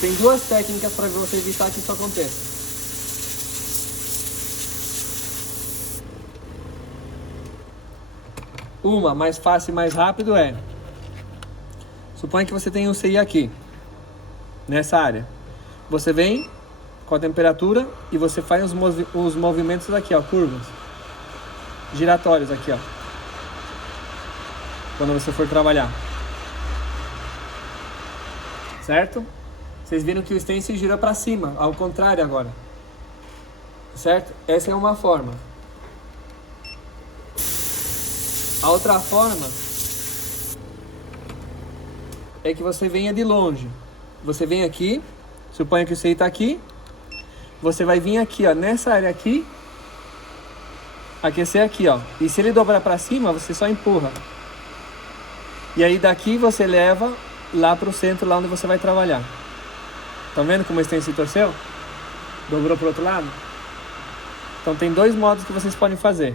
Tem duas técnicas para você evitar que isso aconteça. Uma, mais fácil e mais rápido é... Suponha que você tem um CI aqui, nessa área. Você vem com a temperatura e você faz os movimentos aqui, ó, curvas. Giratórios aqui, ó. Quando você for trabalhar. Certo? Vocês viram que o stencil gira para cima, ao contrário agora. Certo? Essa é uma forma. A outra forma é que você venha de longe. Você vem aqui, suponha que o CI está aqui. Você vai vir aqui, ó, nessa área aqui, aquecer aqui, ó. E se ele dobrar para cima, você só empurra. E aí daqui você leva lá para o centro, lá onde você vai trabalhar. Tá vendo como o stencil torceu? Dobrou para o outro lado? Então tem dois modos que vocês podem fazer.